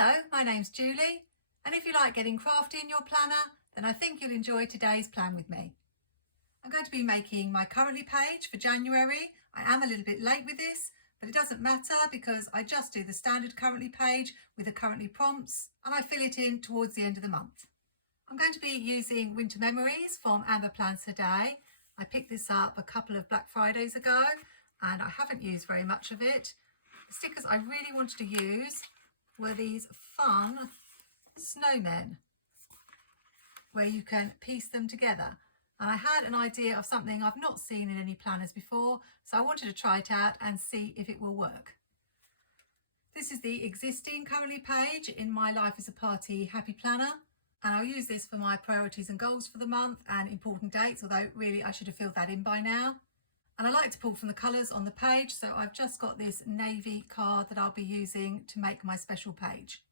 Hello, my name's Julie, and if you like getting crafty in your planner, then I think you'll enjoy today's Plan With Me. I'm going to be making my currently page for January. I am a little bit late with this, but it doesn't matter because I just do the standard currently page with the currently prompts and I fill it in towards the end of the month. I'm going to be using Winter Memories from Amber Plans Today. I picked this up a couple of Black Fridays ago and I haven't used very much of it. The stickers I really wanted to use were these fun snowmen where you can piece them together. And I had an idea of something I've not seen in any planners before, so I wanted to try it out and see if it will work. This is the existing currently page in my Life as a Party Happy Planner, and I'll use this for my priorities and goals for the month and important dates, although really I should have filled that in by now. And I like to pull from the colours on the page, so I've just got this navy card that I'll be using to make my special page.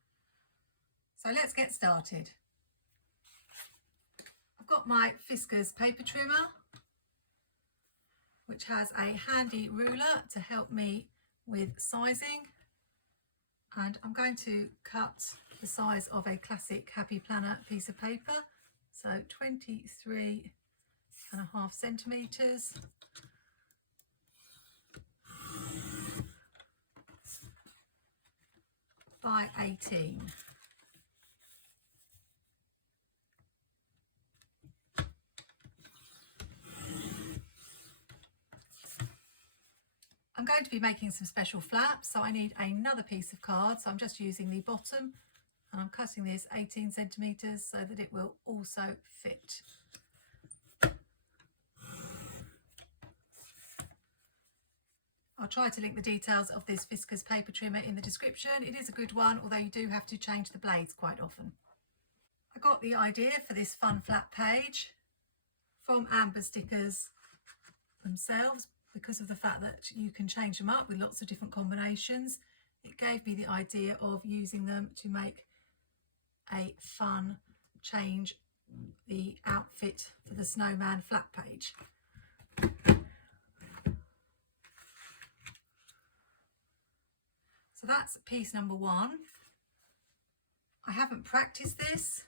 So let's get started. I've got my Fiskars paper trimmer, which has a handy ruler to help me with sizing. And I'm going to cut the size of a classic Happy Planner piece of paper, so 23.5 centimetres. By 18. I'm going to be making some special flaps, so I need another piece of card, so I'm just using the bottom and I'm cutting this 18 centimetres so that it will also fit. I'll try to link the details of this Fiskars paper trimmer in the description. It is a good one, although you do have to change the blades quite often. I got the idea for this fun flap page from Amber stickers themselves because of the fact that you can change them up with lots of different combinations. It gave me the idea of using them to make a fun change the outfit for the snowman flap page. So that's piece number one. I haven't practiced this,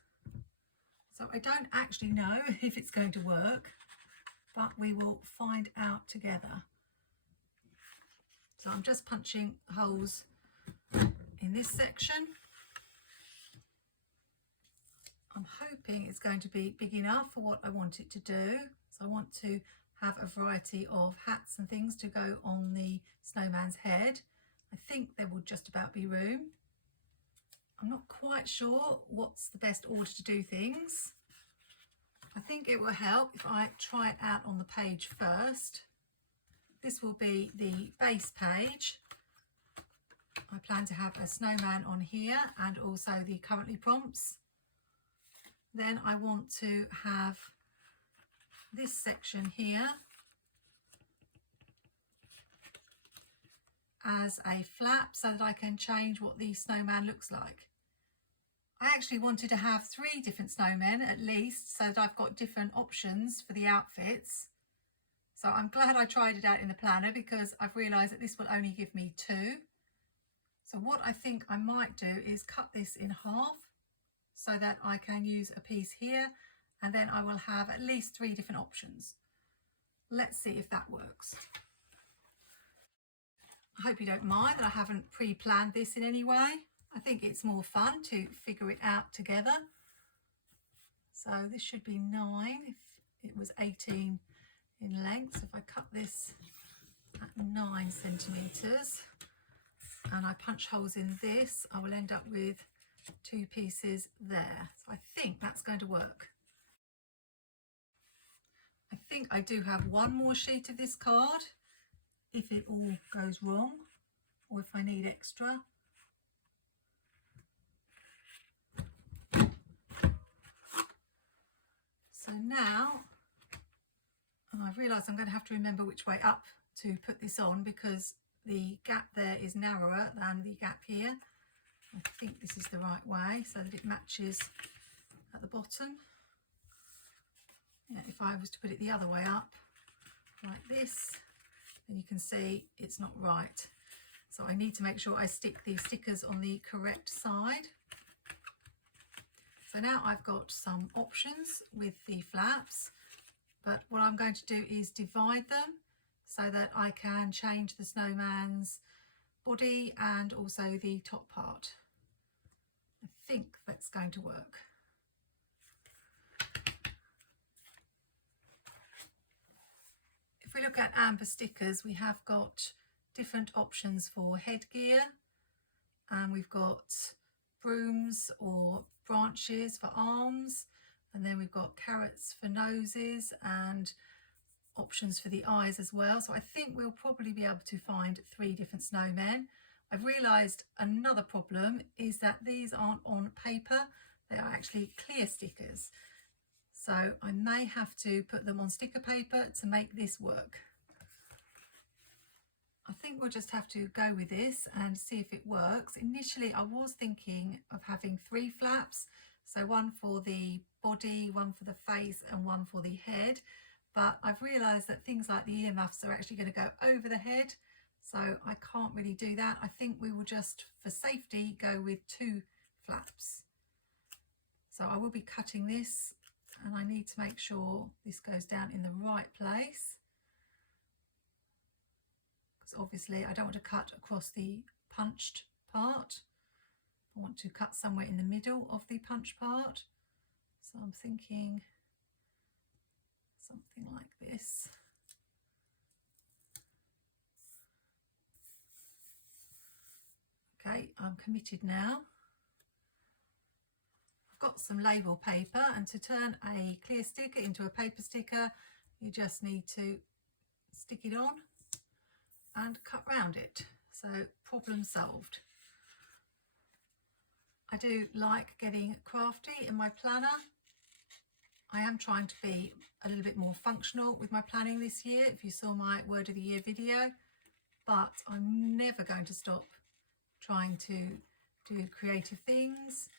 so I don't actually know if it's going to work, but we will find out together. So I'm just punching holes in this section. I'm hoping it's going to be big enough for what I want it to do. So I want to have a variety of hats and things to go on the snowman's head. I think there will just about be room. I'm not quite sure what's the best order to do things. I think it will help if I try it out on the page first. This will be the base page. I plan to have a snowman on here and also the currently prompts. Then I want to have this section here as a flap so that I can change what the snowman looks like. I actually wanted to have 3 different snowmen at least so that I've got different options for the outfits. So I'm glad I tried it out in the planner because I've realised that this will only give me 2. So what I think I might do is cut this in half so that I can use a piece here and then I will have at least 3 different options. Let's see if that works. I hope you don't mind that I haven't pre-planned this in any way. I think it's more fun to figure it out together. So this should be 9 if it was 18 in length. So if I cut this at 9 centimetres and I punch holes in this, I will end up with 2 pieces there. So I think that's going to work. I think I do have one more sheet of this card if it all goes wrong or if I need extra. So now, and I've realised I'm going to have to remember which way up to put this on because the gap there is narrower than the gap here. I think this is the right way so that it matches at the bottom. Yeah, if I was to put it the other way up like this, then you can see it's not right. So I need to make sure I stick these stickers on the correct side. So now I've got some options with the flaps, but what I'm going to do is divide them so that I can change the snowman's body and also the top part. I think that's going to work. If we look at amber stickers, we have got different options for headgear, and we've got brooms or branches for arms, and then we've got carrots for noses and options for the eyes as well. So I think we'll probably be able to find 3 different snowmen. I've realised another problem is that these aren't on paper, they are actually clear stickers. So I may have to put them on sticker paper to make this work. I think we'll just have to go with this and see if it works. Initially I was thinking of having 3 flaps, so one for the body, one for the face and one for the head, but I've realised that things like the earmuffs are actually going to go over the head, so I can't really do that. I think we will just, for safety, go with 2 flaps. So I will be cutting this, and I need to make sure this goes down in the right place, because obviously I don't want to cut across the punched part. I want to cut somewhere in the middle of the punch part. So I'm thinking something like this. Okay, I'm committed now. I've got some label paper, and to turn a clear sticker into a paper sticker, you just need to stick it on and cut round it. So problem solved. I do like getting crafty in my planner. I am trying to be a little bit more functional with my planning this year, if you saw my word of the year video, but I'm never going to stop trying to do creative things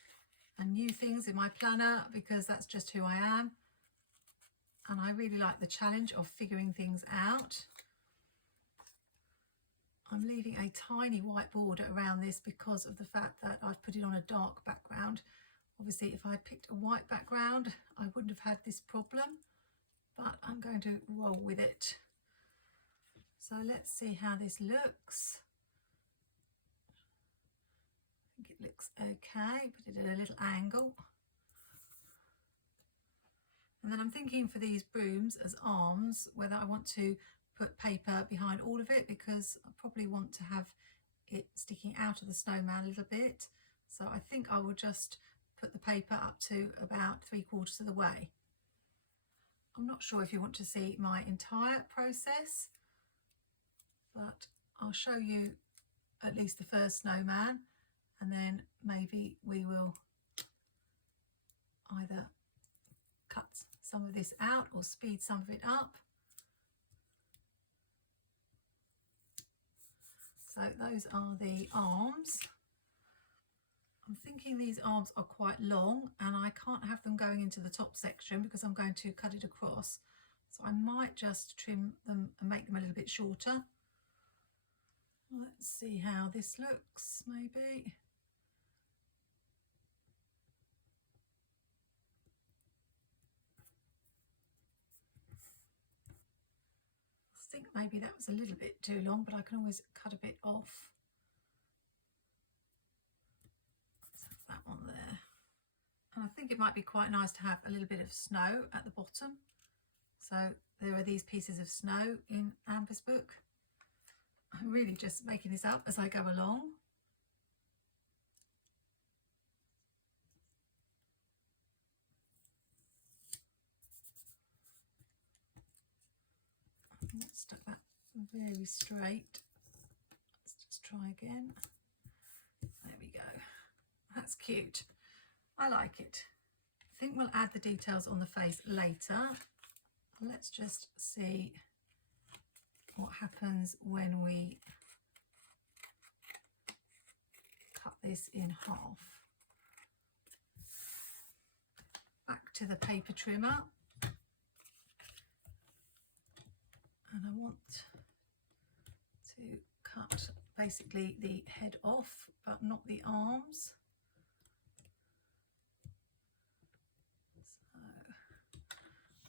and new things in my planner, because that's just who I am, and I really like the challenge of figuring things out. I'm leaving a tiny white border around this because of the fact that I've put it on a dark background. Obviously if I had picked a white background I wouldn't have had this problem, but I'm going to roll with it. So let's see how this looks. I think it looks okay. Put it at a little angle. And then I'm thinking for these brooms as arms, whether I want to put paper behind all of it, because I probably want to have it sticking out of the snowman a little bit. So I think I will just put the paper up to about 3/4 of the way. I'm not sure if you want to see my entire process, but I'll show you at least the first snowman, and then maybe we will either cut some of this out or speed some of it up. So those are the arms. I'm thinking these arms are quite long and I can't have them going into the top section because I'm going to cut it across. So I might just trim them and make them a little bit shorter. Let's see how this looks, maybe. I think maybe that was a little bit too long, but I can always cut a bit off. Let's have that one there. And I think it might be quite nice to have a little bit of snow at the bottom. So there are these pieces of snow in Amber's book. I'm really just making this up as I go along. Let's stuck that very straight. Let's just try again. There we go. That's cute. I like it. I think we'll add the details on the face later. Let's just see what happens when we cut this in half. Back to the paper trimmer. And I want to cut basically the head off, but not the arms.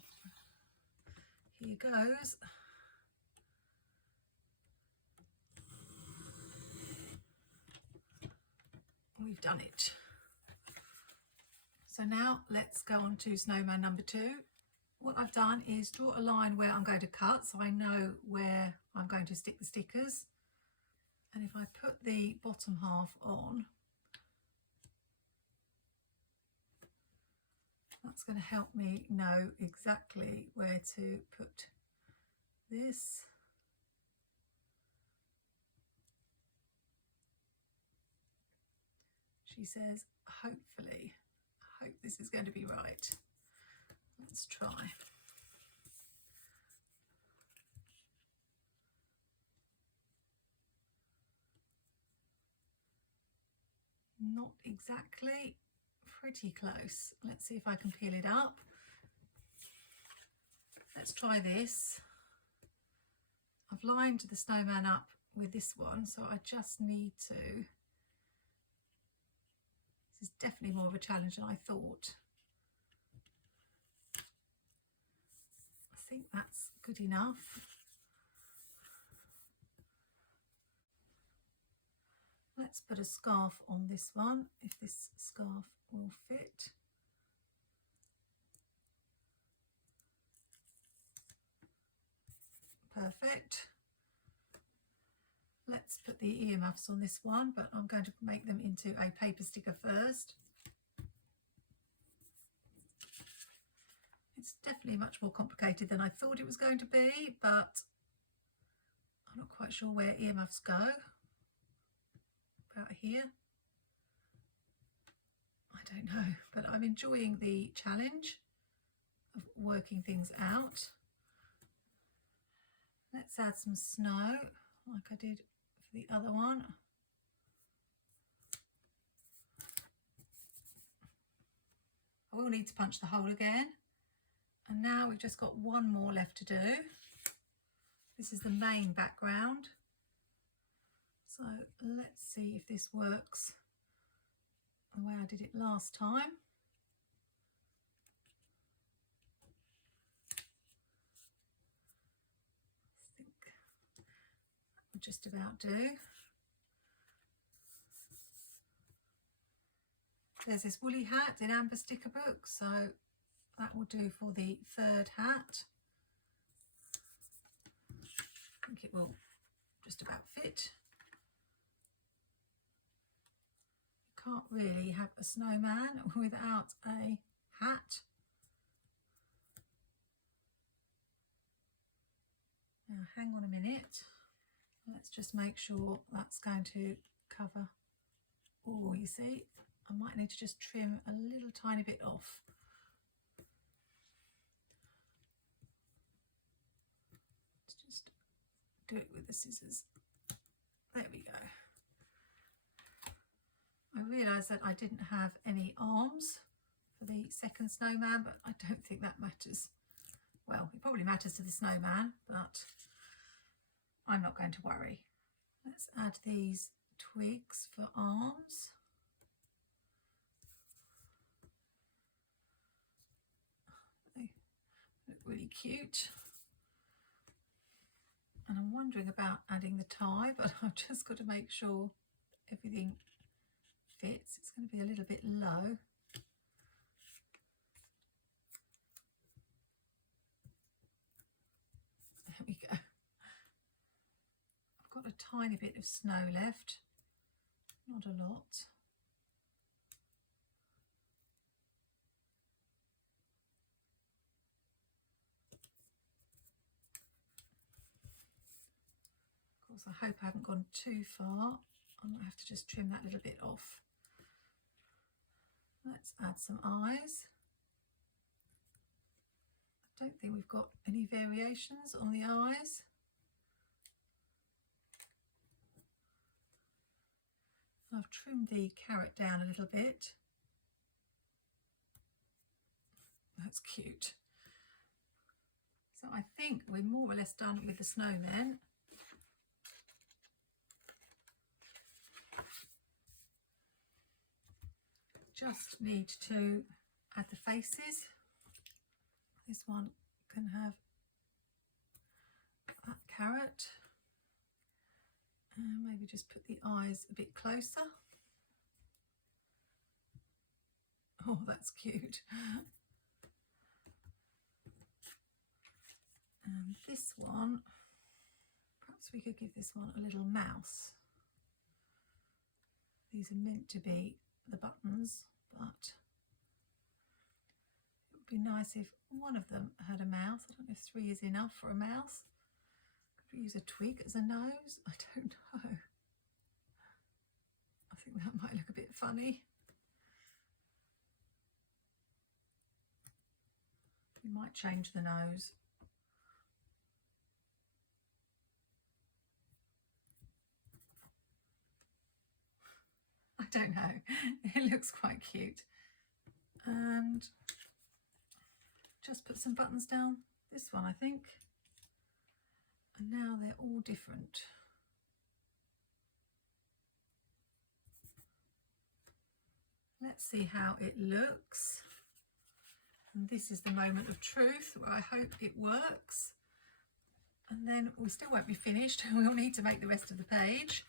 So here goes. We've done it. So now let's go on to snowman number 2. What I've done is draw a line where I'm going to cut, so I know where I'm going to stick the stickers. And if I put the bottom half on, that's going to help me know exactly where to put this. She says, hopefully, I hope this is going to be right. Let's try. Not exactly, pretty close. Let's see if I can peel it up. Let's try this. I've lined the snowman up with this one, so I just need to. This is definitely more of a challenge than I thought. I think that's good enough. Let's put a scarf on this one, if this scarf will fit. Perfect. Let's put the earmuffs on this one, but I'm going to make them into a paper sticker first. It's definitely much more complicated than I thought it was going to be, but I'm not quite sure where earmuffs go. About here. I don't know, but I'm enjoying the challenge of working things out. Let's add some snow like I did for the other one. I will need to punch the hole again. And now we've just got one more left to do. This is the main background. So let's see if this works the way I did it last time. I think that would just about do. There's this woolly hat in Amber sticker book, so that will do for the third hat. I think it will just about fit. Can't really have a snowman without a hat. Now hang on a minute, let's just make sure that's going to cover. Oh, you see, I might need to just trim a little tiny bit off. Let's just do it with the scissors. There we go. I realised that I didn't have any arms for the second snowman, but I don't think that matters. Well, it probably matters to the snowman, but I'm not going to worry. Let's add these twigs for arms. They look really cute. And I'm wondering about adding the tie, but I've just got to make sure everything fits. It's going to be a little bit low. There we go. I've got a tiny bit of snow left, not a lot. Of course, I hope I haven't gone too far. I might have to just trim that little bit off. Let's add some eyes. I don't think we've got any variations on the eyes. I've trimmed the carrot down a little bit. That's cute. So I think we're more or less done with the snowmen. just need to add the faces. This one can have that carrot, and maybe just put the eyes a bit closer. Oh, that's cute. And this one, perhaps we could give this one a little mouse. These are meant to be the buttons, but it would be nice if one of them had a mouse. I don't know if 3 is enough for a mouse. Could we use a twig as a nose? I don't know. I think that might look a bit funny. We might change the nose. I don't know. It looks quite cute. And just put some buttons down this one, I think. And now they're all different. Let's see how it looks. And this is the moment of truth where I hope it works. And then we still won't be finished. We'll need to make the rest of the page.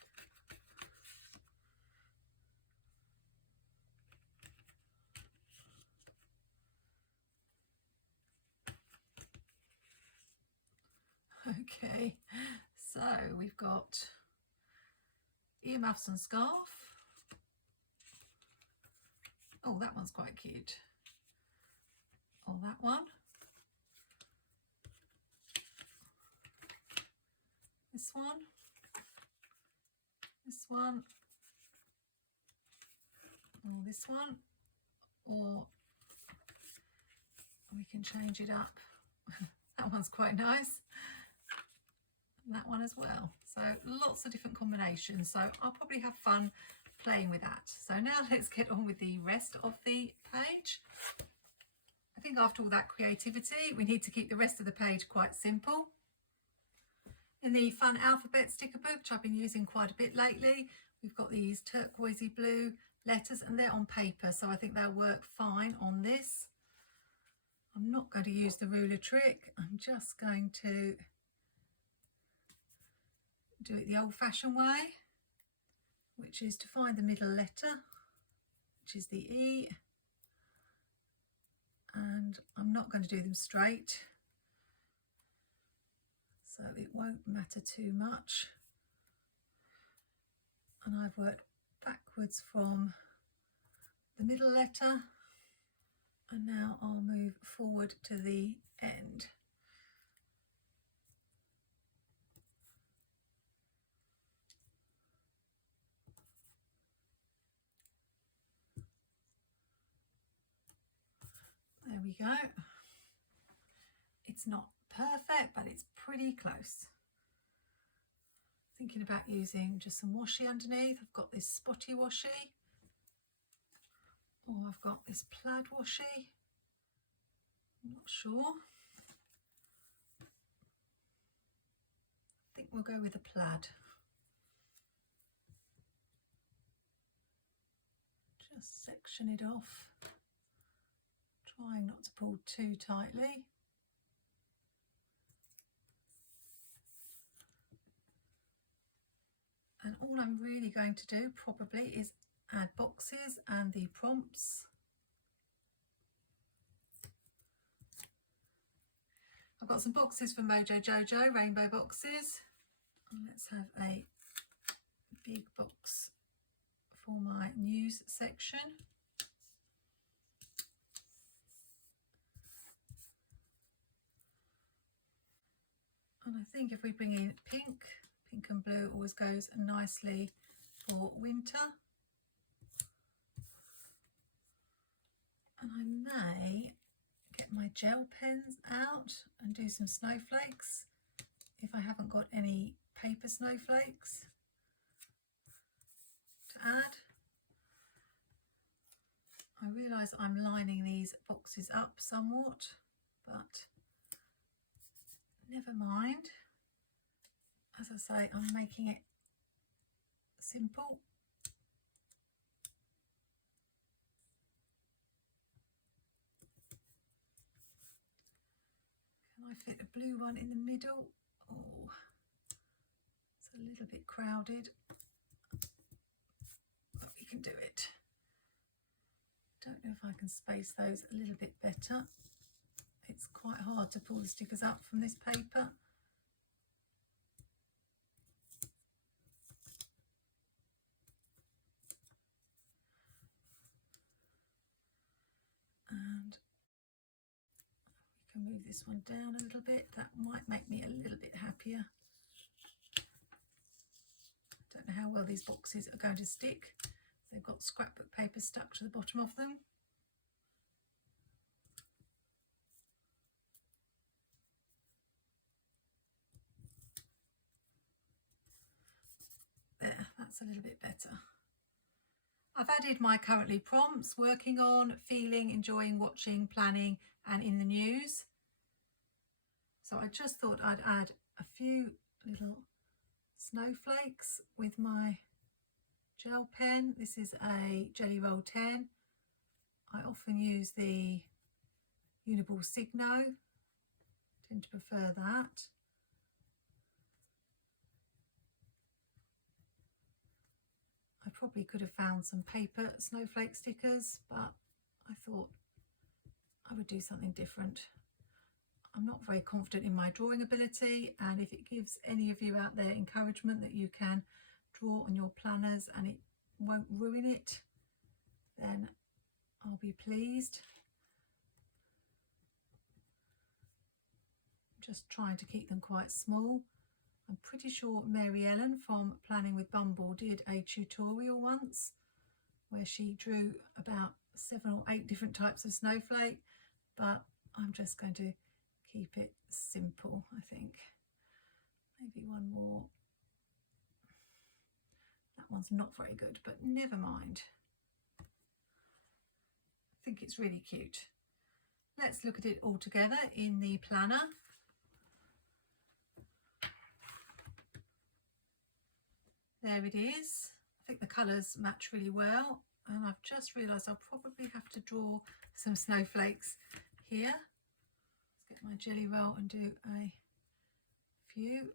Okay, so we've got earmuffs and scarf. Oh, that one's quite cute. Oh, that one. This one. This one. Or this one. Or we can change it up. That one's quite nice. And that one as well. So lots of different combinations. So I'll probably have fun playing with that. So now let's get on with the rest of the page. I think after all that creativity, we need to keep the rest of the page quite simple. In the fun alphabet sticker book, which I've been using quite a bit lately, we've got these turquoisey blue letters and they're on paper. So I think they'll work fine on this. I'm not going to use the ruler trick. I'm just going to do it the old-fashioned way, which is to find the middle letter, which is the E, and I'm not going to do them straight, so it won't matter too much. And I've worked backwards from the middle letter, and now I'll move forward to the end. There we go. It's not perfect, but it's pretty close. Thinking about using just some washi underneath. I've got this spotty washi, or I've got this plaid washi. I'm not sure. I think we'll go with the plaid. Just section it off. Trying not to pull too tightly. And all I'm really going to do probably is add boxes and the prompts. I've got some boxes from Mojo Jojo, rainbow boxes. And let's have a big box for my news section. And I think if we bring in pink and blue always goes nicely for winter. And I may get my gel pens out and do some snowflakes if I haven't got any paper snowflakes to add. I realise I'm lining these boxes up somewhat, but never mind. As I say, I'm making it simple. I fit a blue one in the middle. Oh, it's a little bit crowded, but we can do it. Don't know if I can space those a little bit better. It's quite hard to pull the stickers up from this paper. And we can move this one down a little bit. That might make me a little bit happier. Don't know how well these boxes are going to stick. They've got scrapbook paper stuck to the bottom of them. There, that's a little bit better. I've added my currently prompts: working on, feeling, enjoying, watching, planning, and in the news. So I just thought I'd add a few little snowflakes with my gel pen. This is a Jelly Roll 10. I often use the Uniball Signo. Tend to prefer that. I probably could have found some paper snowflake stickers, but I thought I would do something different. I'm not very confident in my drawing ability, and if it gives any of you out there encouragement that you can draw on your planners and it won't ruin it, then I'll be pleased. I'm just trying to keep them quite small. I'm pretty sure Mary Ellen from Planning with Bumble did a tutorial once where she drew about 7 or 8 different types of snowflake, but I'm just going to keep it simple, I think. Maybe one more. That one's not very good, but never mind. I think it's really cute. Let's look at it all together in the planner. There it is. I think the colours match really well, and I've just realised I'll probably have to draw some snowflakes here. Let's get my jelly roll and do a few.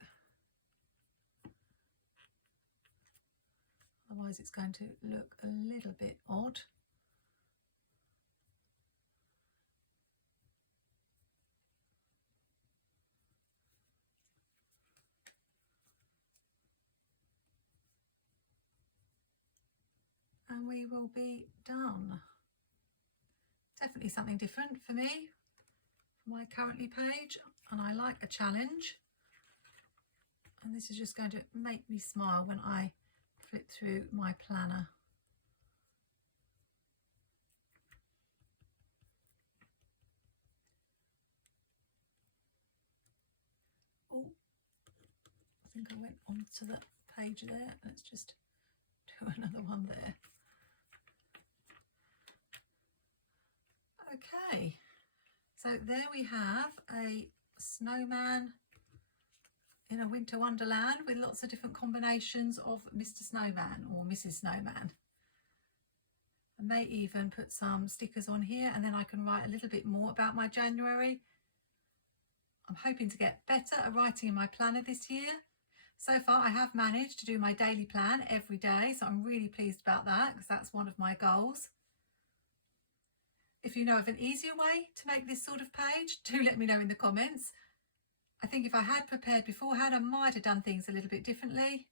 Otherwise it's going to look a little bit odd. And we will be done. Definitely something different for me, for my currently page, and I like a challenge. And this is just going to make me smile when I flip through my planner. Oh, I think I went onto the page there. Let's just do another one there. Okay, so there we have a snowman in a winter wonderland with lots of different combinations of Mr. Snowman or Mrs. Snowman. I may even put some stickers on here, and then I can write a little bit more about my January. I'm hoping to get better at writing in my planner this year. So far I have managed to do my daily plan every day, so I'm really pleased about that because that's one of my goals. If you know of an easier way to make this sort of page, do let me know in the comments. I think if I had prepared beforehand, I might have done things a little bit differently,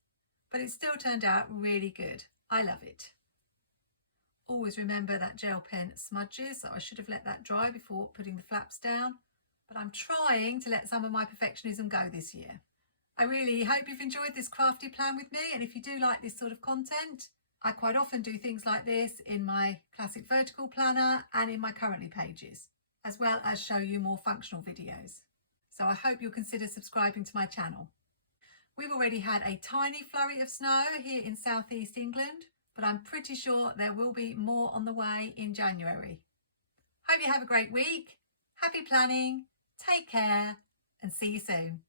but it still turned out really good. I love it. Always remember that gel pen smudges, so I should have let that dry before putting the flaps down, but I'm trying to let some of my perfectionism go this year. I really hope you've enjoyed this crafty plan with me, and if you do like this sort of content, I quite often do things like this in my classic vertical planner and in my currently pages, as well as show you more functional videos. So I hope you'll consider subscribing to my channel. We've already had a tiny flurry of snow here in southeast England, but I'm pretty sure there will be more on the way in January. Hope you have a great week. Happy planning, take care, and see you soon.